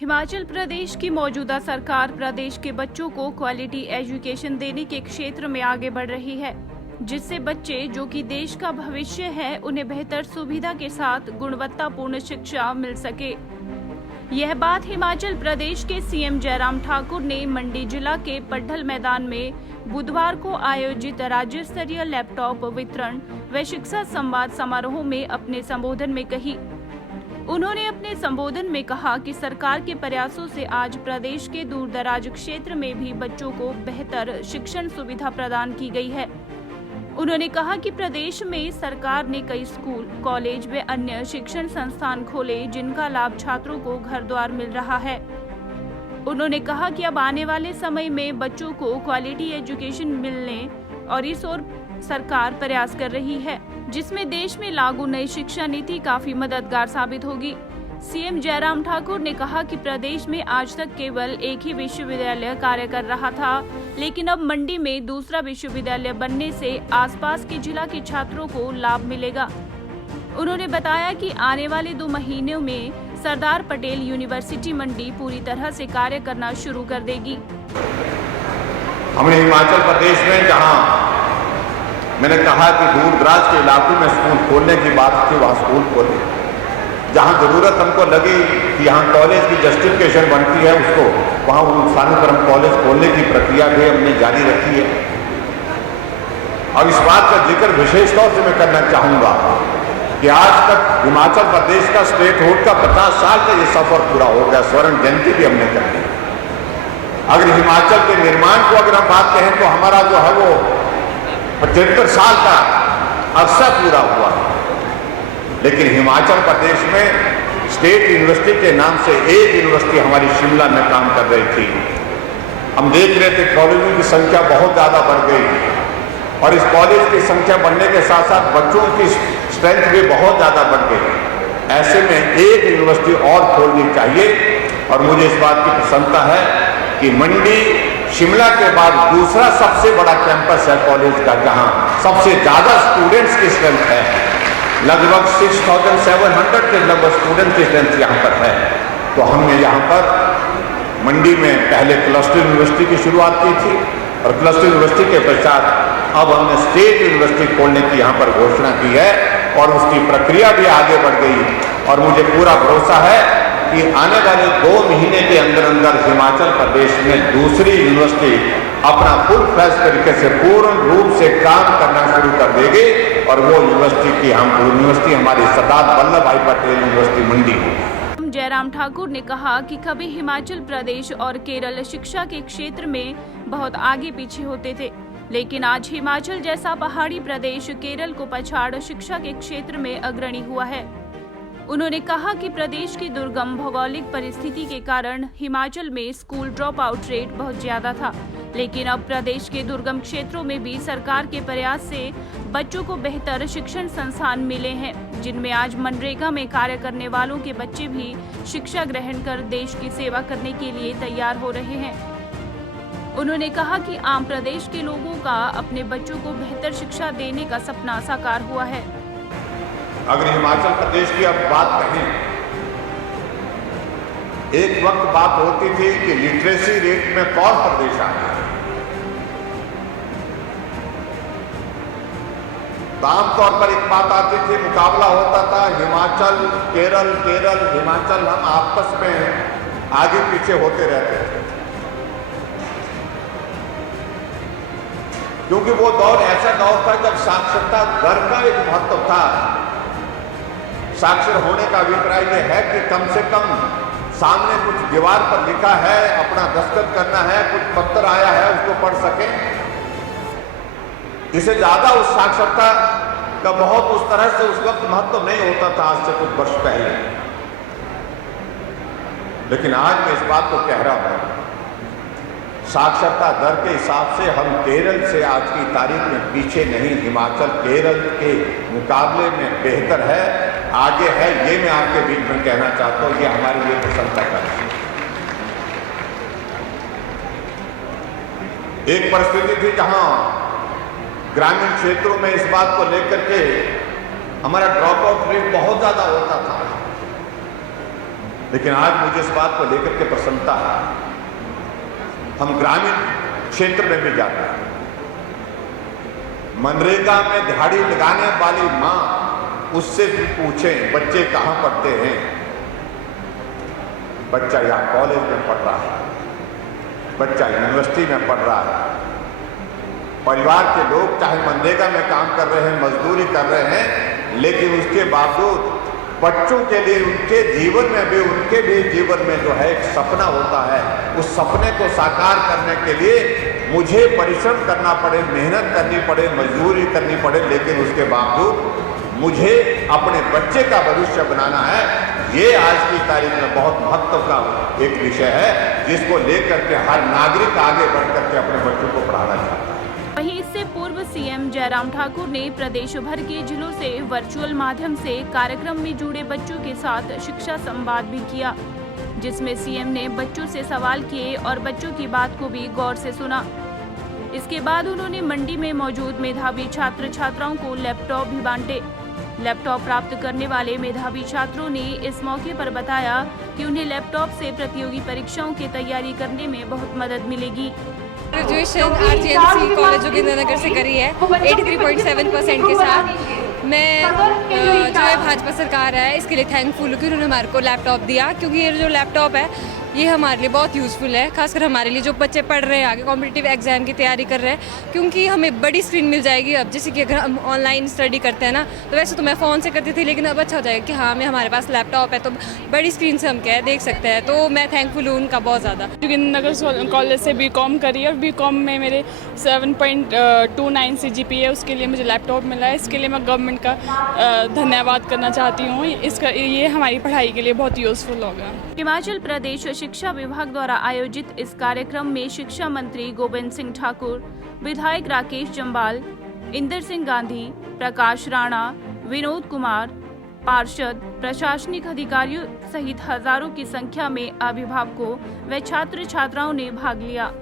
हिमाचल प्रदेश की मौजूदा सरकार प्रदेश के बच्चों को क्वालिटी एजुकेशन देने के क्षेत्र में आगे बढ़ रही है, जिससे बच्चे जो कि देश का भविष्य है उन्हें बेहतर सुविधा के साथ गुणवत्तापूर्ण शिक्षा मिल सके। यह बात हिमाचल प्रदेश के सीएम जयराम ठाकुर ने मंडी जिला के पड्ढल मैदान में बुधवार को आयोजित राज्य स्तरीय लैपटॉप वितरण व शिक्षा संवाद समारोह में अपने संबोधन में कही। उन्होंने अपने संबोधन में कहा कि सरकार के प्रयासों से आज प्रदेश के दूर दराज क्षेत्र में भी बच्चों को बेहतर शिक्षण सुविधा प्रदान की गई है। उन्होंने कहा कि प्रदेश में सरकार ने कई स्कूल, कॉलेज व अन्य शिक्षण संस्थान खोले जिनका लाभ छात्रों को घर द्वार मिल रहा है। उन्होंने कहा कि अब आने वाले समय में बच्चों को क्वालिटी एजुकेशन मिलने और इस ओर सरकार प्रयास कर रही है, जिसमें देश में लागू नई शिक्षा नीति काफी मददगार साबित होगी। सीएम जयराम ठाकुर ने कहा कि प्रदेश में आज तक केवल एक ही विश्वविद्यालय कार्य कर रहा था, लेकिन अब मंडी में दूसरा विश्वविद्यालय बनने से आसपास के जिला के छात्रों को लाभ मिलेगा। उन्होंने बताया कि आने वाले 2 महीनों में सरदार पटेल यूनिवर्सिटी मंडी पूरी तरह से कार्य करना शुरू कर देगी। हमने हिमाचल प्रदेश में जहां मैंने कहा कि दूर दराज के इलाकों में स्कूल खोलने की बात थी, वहाँ स्कूल खोले। जहाँ जरूरत हमको लगी कि यहाँ कॉलेज की जस्टिफिकेशन बनती है उसको, वहाँ उन स्थानों पर हम कॉलेज खोलने की प्रक्रिया भी हमने जारी रखी है। और इस बात का जिक्र विशेष तौर से मैं करना चाहूँगा कि आज तक हिमाचल प्रदेश का स्टेटहुड का 50 साल का ये सफर पूरा हो गया, स्वर्ण जयंती भी हमने कर ली। अगर हिमाचल के निर्माण को अगर हम बात कहें तो हमारा जो है वो 75 साल का अरसा पूरा हुआ है। लेकिन हिमाचल प्रदेश में स्टेट यूनिवर्सिटी के नाम से एक यूनिवर्सिटी हमारी शिमला में काम कर रही थी। हम देख रहे थे कॉलेजों की संख्या बहुत ज़्यादा बढ़ गई और इस कॉलेज की संख्या बढ़ने के साथ साथ बच्चों की स्ट्रेंथ भी बहुत ज़्यादा बढ़ गई। ऐसे में एक यूनिवर्सिटी और खोलनी चाहिए और मुझे इस बात की प्रसन्नता है कि मंडी शिमला के बाद दूसरा सबसे बड़ा कैंपस है कॉलेज का, जहां सबसे ज्यादा स्टूडेंट्स की स्ट्रेंथ है। लगभग 6,700 के लगभग स्टूडेंट की स्ट्रेंथ यहाँ पर है। तो हमने यहाँ पर मंडी में पहले क्लस्टर यूनिवर्सिटी की शुरुआत की थी और क्लस्टर यूनिवर्सिटी के पश्चात अब हमने स्टेट यूनिवर्सिटी खोलने की यहाँ पर घोषणा की है और उसकी प्रक्रिया भी आगे बढ़ गई। और मुझे पूरा भरोसा है कि आने वाले 2 महीने के अंदर अंदर हिमाचल प्रदेश में दूसरी यूनिवर्सिटी अपना फुल फ्लैश तरीके से पूर्ण रूप से काम करना शुरू कर देगी और वो यूनिवर्सिटी की हम यूनिवर्सिटी हमारी सरदार वल्लभ भाई पटेल यूनिवर्सिटी मंडी होगी। जयराम ठाकुर ने कहा कि कभी हिमाचल प्रदेश और केरल शिक्षा के क्षेत्र में बहुत आगे पीछे होते थे, लेकिन आज हिमाचल जैसा पहाड़ी प्रदेश केरल को पछाड़ शिक्षा के क्षेत्र में अग्रणी हुआ है। उन्होंने कहा कि प्रदेश की दुर्गम भौगोलिक परिस्थिति के कारण हिमाचल में स्कूल ड्रॉप आउट रेट बहुत ज्यादा था, लेकिन अब प्रदेश के दुर्गम क्षेत्रों में भी सरकार के प्रयास से बच्चों को बेहतर शिक्षण संस्थान मिले हैं, जिनमें आज मनरेगा में कार्य करने वालों के बच्चे भी शिक्षा ग्रहण कर देश की सेवा करने के लिए तैयार हो रहे हैं। उन्होंने कहा कि आम प्रदेश के लोगों का अपने बच्चों को बेहतर शिक्षा देने का सपना साकार हुआ है। अगर हिमाचल प्रदेश की अब बात करें, एक वक्त बात होती थी कि लिटरेसी रेट में कौन प्रदेश आ गया। तो आमतौर पर एक बात आती थी, मुकाबला होता था हिमाचल केरल, केरल हिमाचल, हम आपस में आगे पीछे होते रहते थे, क्योंकि वो दौर ऐसा दौर था जब साक्षरता दर का एक महत्व था। साक्षर होने का अभिप्राय यह है कि कम से कम सामने कुछ दीवार पर लिखा है, अपना दस्तखत करना है, कुछ पत्र आया है उसको पढ़ सके। इससे ज्यादा उस साक्षरता का बहुत उस तरह से उस वक्त महत्व नहीं होता था, आज से कुछ वर्ष पहले। लेकिन आज मैं इस बात को कह रहा हूं, साक्षरता दर के हिसाब से हम केरल से आज की तारीख में पीछे नहीं, हिमाचल केरल के मुकाबले में बेहतर है, आगे है। ये मैं आपके बीच में कहना चाहता हूँ, ये हमारे लिए प्रसन्नता का विषय। एक परिस्थिति थी जहां ग्रामीण क्षेत्रों में इस बात को लेकर के हमारा ड्रॉप आउट रेट बहुत ज्यादा होता था। लेकिन आज मुझे इस बात को लेकर के प्रसन्नता है, हम ग्रामीण क्षेत्र में भी जाते हैं, मनरेगा में दिहाड़ी लगाने वाली माँ, उससे भी पूछें बच्चे कहाँ पढ़ते हैं, बच्चा यहाँ कॉलेज में पढ़ रहा है, बच्चा यूनिवर्सिटी में पढ़ रहा है। परिवार के लोग चाहे मनरेगा में काम कर रहे हैं, मजदूरी कर रहे हैं, लेकिन उसके बावजूद बच्चों के लिए उनके जीवन में भी, उनके भी जीवन में जो है एक सपना होता है, उस सपने को साकार करने के लिए मुझे परिश्रम करना पड़े, मेहनत करनी पड़े, मजदूरी करनी पड़े, लेकिन उसके बावजूद मुझे अपने बच्चे का भविष्य बनाना है। ये आज की तारीख में बहुत महत्व का एक विषय है, जिसको लेकर के हर नागरिक आगे बढ़ करके अपने बच्चों को पढ़ाना चाहता है। वहीं इससे पूर्व सीएम जयराम ठाकुर ने प्रदेश भर के जिलों से वर्चुअल माध्यम से कार्यक्रम में जुड़े बच्चों के साथ शिक्षा संवाद भी किया, जिसमें सीएम ने बच्चों से सवाल किए और बच्चों की बात को भी गौर से सुना। इसके बाद उन्होंने मंडी में मौजूद मेधावी छात्र छात्राओं को लैपटॉप भी बांटे। लैपटॉप प्राप्त करने वाले मेधावी छात्रों ने इस मौके पर बताया कि उन्हें लैपटॉप से प्रतियोगी परीक्षाओं की तैयारी करने में बहुत मदद मिलेगी। ग्रेजुएशन RGNC कॉलेज जोगिंद्रनगर से करी है 83.7% के साथ। मैं जो है भाजपा सरकार है इसके लिए थैंकफुल हूँ कि उन्होंने हमारे को लैपटॉप दिया, क्योंकि ये जो लैपटॉप है ये हमारे लिए बहुत यूज़फुल है, खासकर हमारे लिए जो बच्चे पढ़ रहे हैं, आगे कॉम्पिटिटिव एग्जाम की तैयारी कर रहे हैं, क्योंकि हमें बड़ी स्क्रीन मिल जाएगी। अब जैसे कि अगर हम ऑनलाइन स्टडी करते हैं ना, तो वैसे तो मैं फ़ोन से करती थी, लेकिन अब अच्छा हो जाएगा कि हाँ हमारे पास लैपटॉप है तो बड़ी स्क्रीन से हम क्या है देख सकते हैं। तो मैं थैंकफुल हूँ उनका बहुत ज़्यादा। जोगिंद्रनगर कॉलेज से BCom करी और BCom में मेरे 7.29 CGPA है, उसके लिए मुझे लैपटॉप मिला है। इसके लिए मैं गवर्नमेंट का धन्यवाद करना चाहती हूँ। ये हमारी पढ़ाई के लिए बहुत यूज़फुल होगा। हिमाचल प्रदेश शिक्षा विभाग द्वारा आयोजित इस कार्यक्रम में शिक्षा मंत्री गोविंद सिंह ठाकुर, विधायक राकेश जम्वाल, इंदर सिंह गांधी, प्रकाश राणा, विनोद कुमार, पार्षद, प्रशासनिक अधिकारियों सहित हजारों की संख्या में अभिभावकों व छात्र छात्राओं ने भाग लिया।